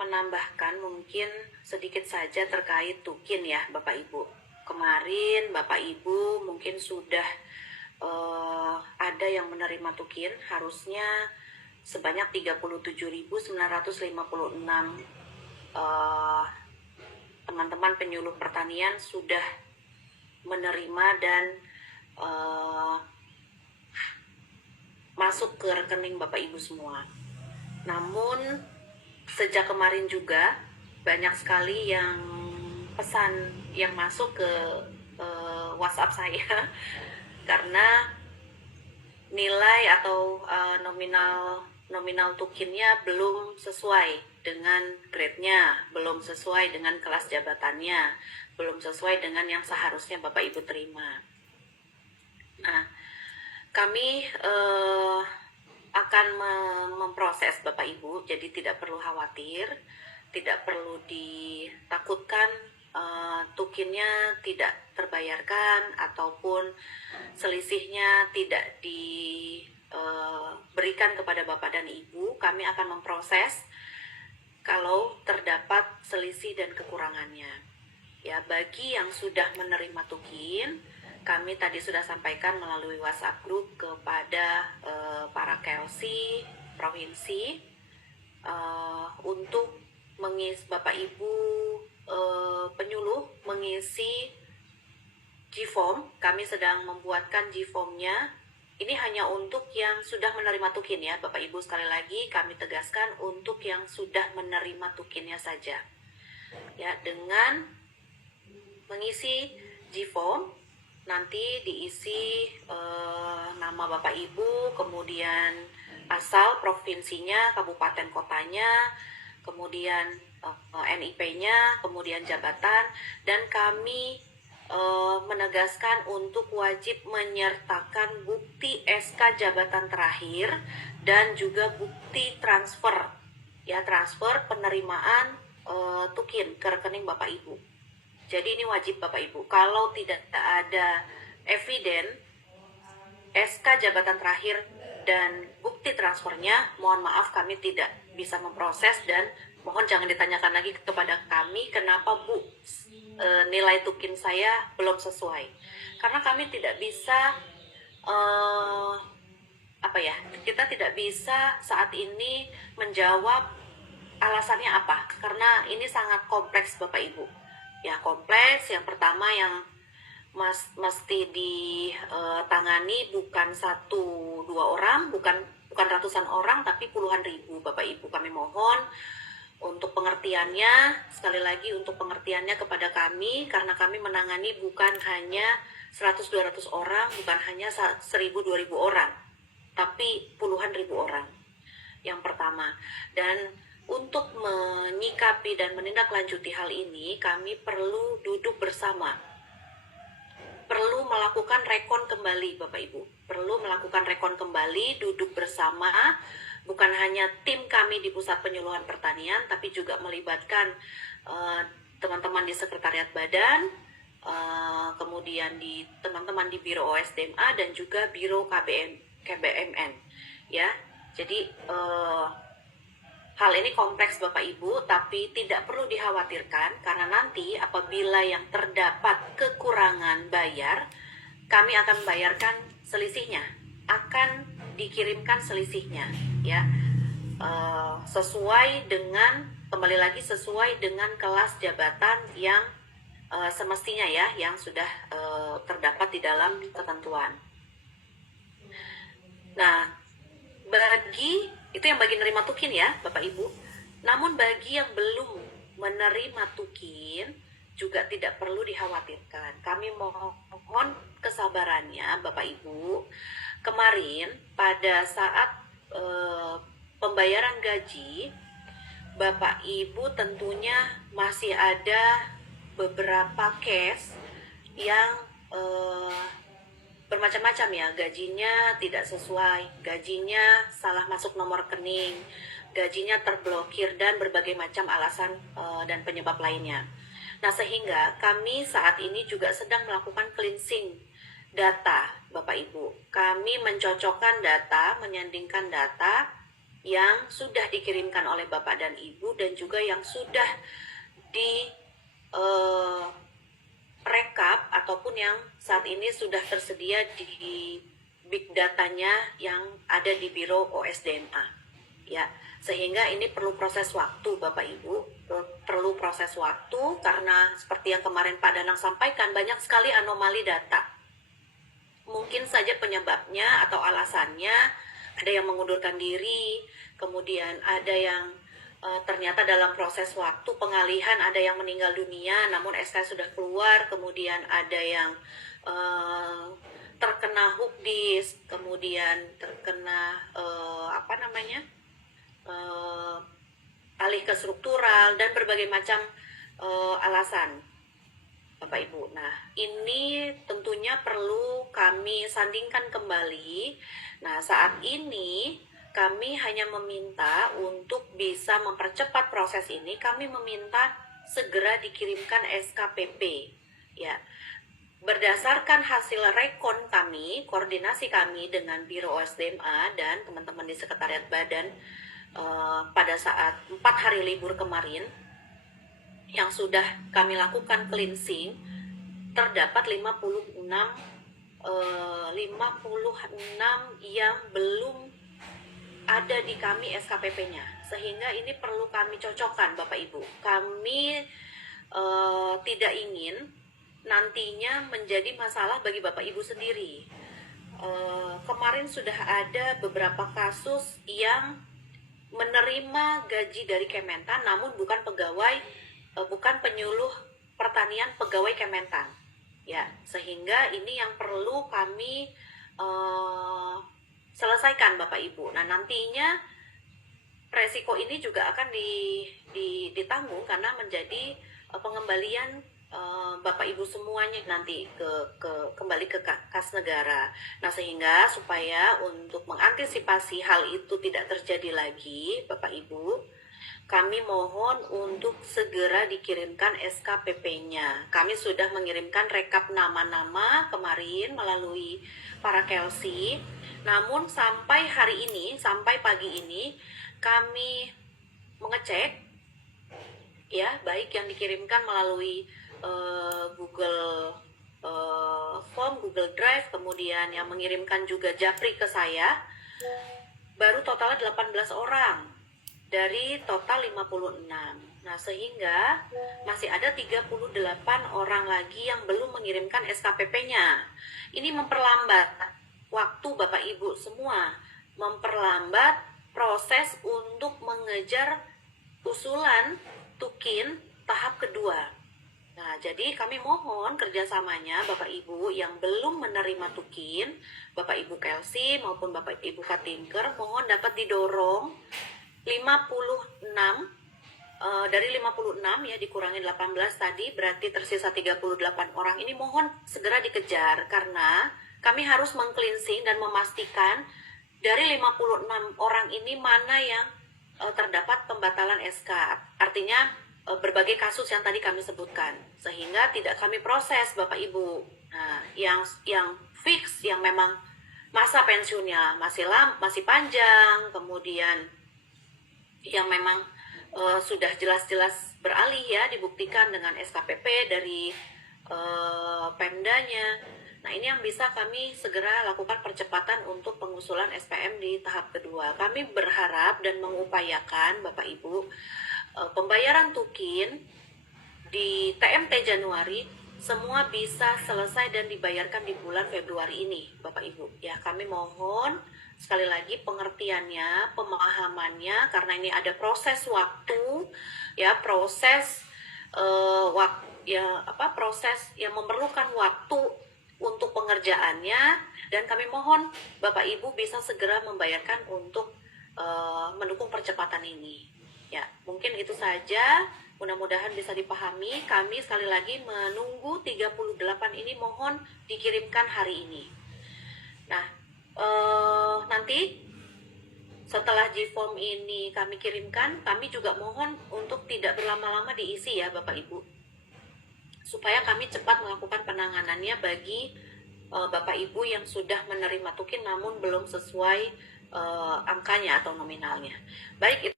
menambahkan mungkin sedikit saja terkait tukin ya Bapak Ibu. Kemarin Bapak Ibu mungkin sudah ada yang menerima tukin, harusnya sebanyak 37.956 teman-teman penyuluh pertanian sudah menerima dan masuk ke rekening Bapak Ibu semua. Namun sejak kemarin juga banyak sekali yang pesan yang masuk ke WhatsApp saya karena nilai atau nominal tukinnya belum sesuai dengan grade-nya, belum sesuai dengan kelas jabatannya, belum sesuai dengan yang seharusnya Bapak Ibu terima. Nah, kami akan memproses Bapak Ibu, jadi tidak perlu khawatir, tidak perlu ditakutkan tukinnya tidak terbayarkan ataupun selisihnya tidak diberikan kepada Bapak dan Ibu. Kami akan memproses kalau terdapat selisih dan kekurangannya. Ya, bagi yang sudah menerima tukin, kami tadi sudah sampaikan melalui WhatsApp group kepada para KLC provinsi untuk mengisi Bapak Ibu penyuluh mengisi G-form. Kami sedang membuatkan G-formnya. Ini hanya untuk yang sudah menerima tukin ya Bapak Ibu, sekali lagi kami tegaskan untuk yang sudah menerima tukinnya saja. Ya, dengan mengisi G-form nanti diisi nama Bapak Ibu, kemudian asal provinsinya, kabupaten kotanya, kemudian NIP-nya, kemudian jabatan, dan kami menegaskan untuk wajib menyertakan bukti SK jabatan terakhir dan juga bukti transfer, ya, transfer penerimaan tukin ke rekening Bapak Ibu. Jadi ini wajib Bapak Ibu. Kalau tidak ada eviden SK jabatan terakhir dan bukti transfernya, mohon maaf kami tidak bisa memproses dan mohon jangan ditanyakan lagi kepada kami kenapa Bu nilai tukin saya belum sesuai. Karena kami tidak bisa kita tidak bisa saat ini menjawab alasannya apa, karena ini sangat kompleks Bapak Ibu. Ya, kompleks. Yang pertama yang mesti ditangani bukan 1-2 orang, bukan ratusan orang, tapi puluhan ribu Bapak Ibu. Kami mohon untuk pengertiannya, sekali lagi untuk pengertiannya kepada kami, karena kami menangani bukan hanya 100-200 orang, bukan hanya 1.000-2.000 orang, tapi puluhan ribu orang. Yang pertama. Dan untuk menyikapi dan menindaklanjuti hal ini, kami perlu duduk bersama. Perlu melakukan rekon kembali Bapak Ibu. Perlu melakukan rekon kembali, duduk bersama. Bukan hanya tim kami di Pusat Penyuluhan Pertanian, tapi juga melibatkan teman-teman di Sekretariat Badan, kemudian di teman-teman di Biro OSDMA dan juga Biro KBMN. Ya, jadi hal ini kompleks Bapak Ibu, tapi tidak perlu dikhawatirkan karena nanti apabila yang terdapat kekurangan bayar, kami akan membayarkan selisihnya, akan dikirimkan selisihnya, ya, sesuai dengan, kembali lagi sesuai dengan kelas jabatan yang semestinya ya, yang sudah terdapat di dalam ketentuan. Nah, itu yang bagi menerima tukin ya Bapak Ibu. Namun bagi yang belum menerima tukin juga tidak perlu dikhawatirkan. Kami mohon kesabarannya Bapak Ibu. Kemarin pada saat pembayaran gaji, Bapak Ibu tentunya masih ada beberapa case yang bermacam-macam ya, gajinya tidak sesuai, gajinya salah masuk nomor rekening, gajinya terblokir, dan berbagai macam alasan dan penyebab lainnya. Nah, sehingga kami saat ini juga sedang melakukan cleansing data Bapak Ibu. Kami mencocokkan data, menyandingkan data yang sudah dikirimkan oleh Bapak dan Ibu dan juga yang sudah di rekap ataupun yang saat ini sudah tersedia di big datanya yang ada di Biro OSDMA. Ya, sehingga ini perlu proses waktu Bapak Ibu, perlu proses waktu karena seperti yang kemarin Pak Danang sampaikan, banyak sekali anomali data. Mungkin saja penyebabnya atau alasannya ada yang mengundurkan diri, kemudian ada yang ternyata dalam proses waktu pengalihan ada yang meninggal dunia namun SK sudah keluar, kemudian ada yang terkena hukdis, kemudian terkena alih ke struktural dan berbagai macam alasan Bapak Ibu. Nah, ini tentunya perlu kami sandingkan kembali. Nah, saat ini kami hanya meminta untuk bisa mempercepat proses ini, kami meminta segera dikirimkan SKPP. Ya. Berdasarkan hasil rekon kami, koordinasi kami dengan Biro OSDMA dan teman-teman di Sekretariat Badan pada saat 4 hari libur kemarin yang sudah kami lakukan cleansing, terdapat 56 yang belum ada di kami SKPP-nya, sehingga ini perlu kami cocokkan Bapak Ibu. Kami tidak ingin nantinya menjadi masalah bagi Bapak Ibu sendiri. Kemarin sudah ada beberapa kasus yang menerima gaji dari Kementan namun bukan pegawai, bukan penyuluh pertanian pegawai Kementan, ya, sehingga ini yang perlu kami selesaikan Bapak Ibu. Nah, nantinya resiko ini juga akan ditanggung karena menjadi pengembalian Bapak Ibu semuanya nanti kembali ke kas negara. Nah, sehingga supaya untuk mengantisipasi hal itu tidak terjadi lagi Bapak Ibu, kami mohon untuk segera dikirimkan SKPP-nya. Kami sudah mengirimkan rekap nama-nama kemarin melalui para Kelsi. Namun sampai hari ini, sampai pagi ini, kami mengecek, ya, baik yang dikirimkan melalui Google Form, Google Drive, kemudian yang mengirimkan juga japri ke saya, baru totalnya 18 orang dari total 56. Nah, sehingga masih ada 38 orang lagi yang belum mengirimkan SKPP-nya. Ini memperlambat waktu Bapak Ibu semua, memperlambat proses untuk mengejar usulan tukin tahap kedua. Nah, jadi kami mohon kerjasamanya Bapak Ibu yang belum menerima tukin, Bapak Ibu Kelsi maupun Bapak Ibu Katinker, mohon dapat didorong 56, dari 56 ya dikurangi 18 tadi, berarti tersisa 38 orang. Ini mohon segera dikejar karena kami harus meng-cleansing dan memastikan dari 56 orang ini mana yang terdapat pembatalan SK. Artinya berbagai kasus yang tadi kami sebutkan, sehingga tidak kami proses Bapak Ibu. Nah, yang fix, yang memang masa pensiunnya masih panjang, kemudian yang memang sudah jelas-jelas beralih ya, dibuktikan dengan SKPP dari Pemdanya. Nah, ini yang bisa kami segera lakukan percepatan untuk pengusulan SPM di tahap kedua. Kami berharap dan mengupayakan Bapak Ibu pembayaran tukin di TMT Januari semua bisa selesai dan dibayarkan di bulan Februari ini Bapak Ibu. Ya, kami mohon sekali lagi pengertiannya, pemahamannya, karena ini ada proses waktu, ya, proses proses yang memerlukan waktu untuk pengerjaannya, dan kami mohon Bapak Ibu bisa segera membayarkan untuk mendukung percepatan ini. Ya, mungkin itu saja. Mudah-mudahan bisa dipahami. Kami sekali lagi menunggu 38 ini mohon dikirimkan hari ini. Nah, nanti setelah G-Form ini kami kirimkan, kami juga mohon untuk tidak berlama-lama diisi ya Bapak Ibu, supaya kami cepat melakukan penanganannya bagi Bapak Ibu yang sudah menerima tukin namun belum sesuai angkanya atau nominalnya. Baik, itu